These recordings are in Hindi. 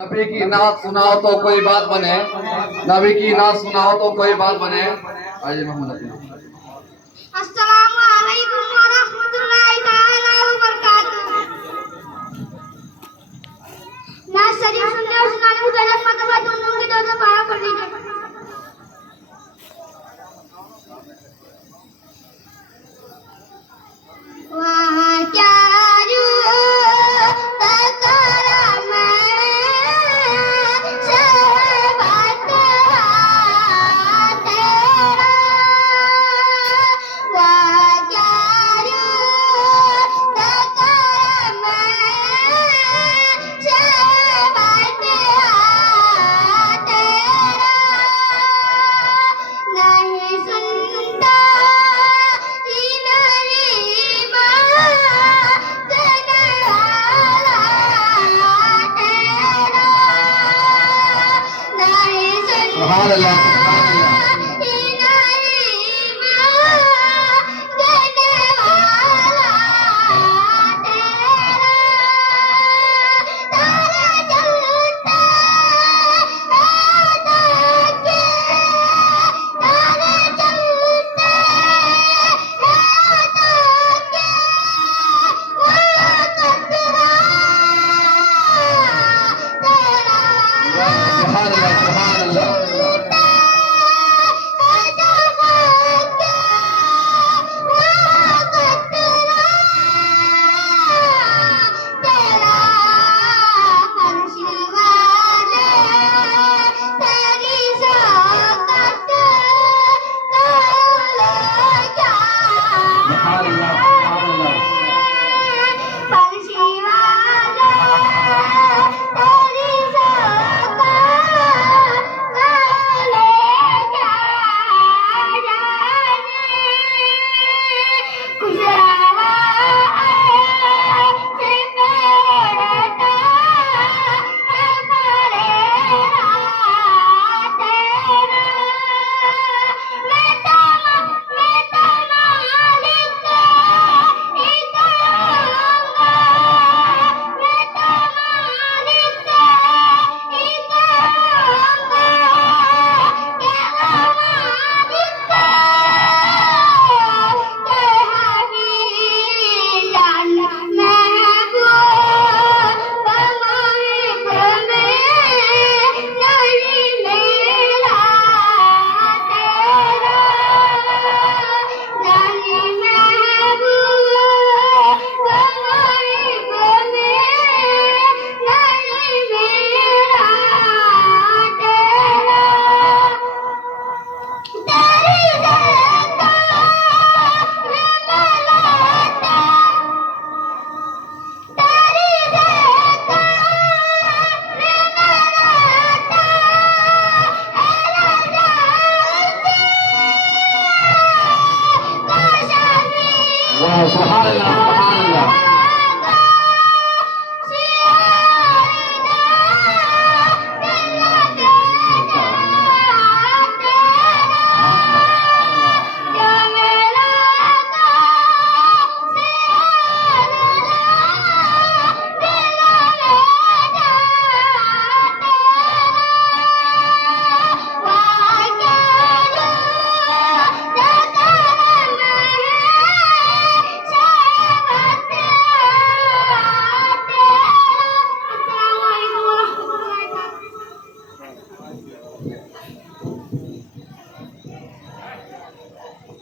नबी की नात सुनाओ तो कोई बात बने, नबी की नात सुनाओ तो कोई बात बने। आइए मोहम्मद। अस्सलामु अलैकुम व रहमतुल्लाहि ताला व बरकातुहू। नात शरीफ सुनने और सुनाने में पहले मर्तबा दोनों की दोनों पाया कर लीजिए। वाह क्या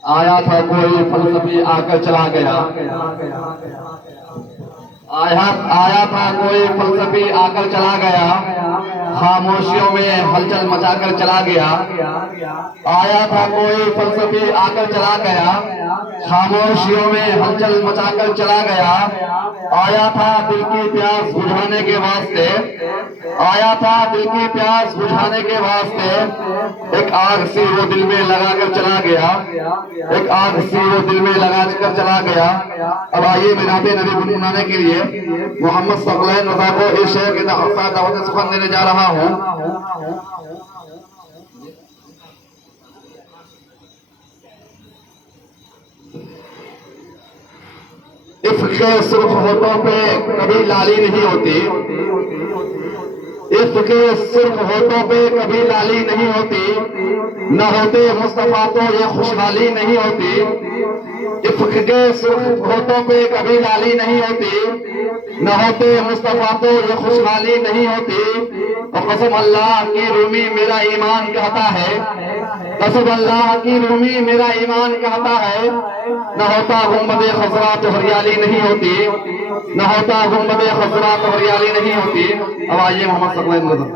आया था कोई फलसफी आकर चला गया, आया था कोई फलसफी आकर चला गया, खामोशियों में हलचल मचाकर चला गया। आया था कोई फलसफी आकर चला गया, खामोशियों में हलचल मचाकर चला गया। आया था दिल की प्यास बुझाने के वास्ते, आया था दिल की प्यास बुझाने के वास्ते। एक आग सी वो दिल में लगा कर चला गया, एक आग सी वो दिल में लगा कर चला गया। अब आइए मिनाते नबी गुनगुनाने के लिए मोहम्मद सल्लल्लाहु अलैहि वसल्लम को इस शेर की दावत सुखन देने जा रहा हूँ। इफ्क के सुर्ख होठों पे कभी लाली नहीं होती, इफ्क के सुर्ख होठों पे कभी लाली नहीं होती, न होते मुस्तफा तो ये खुशहाली नहीं होती। इफ्क के सुर्ख होठों पे कभी लाली नहीं होती, न होते मुस्तफा तो ये खुशहाली नहीं होती। और कसम अल्लाह की रूमी मेरा ईमान कहता है, कसम अल्लाह की रूमी मेरा ईमान कहता है, न होता गुंबद खसरा तो हरियाली नहीं होती, न होता गुंबद खसरा तो हरियाली नहीं होती। अब आइए मोहम्मद सल्लल्लाहु अलैहि वसल्लम।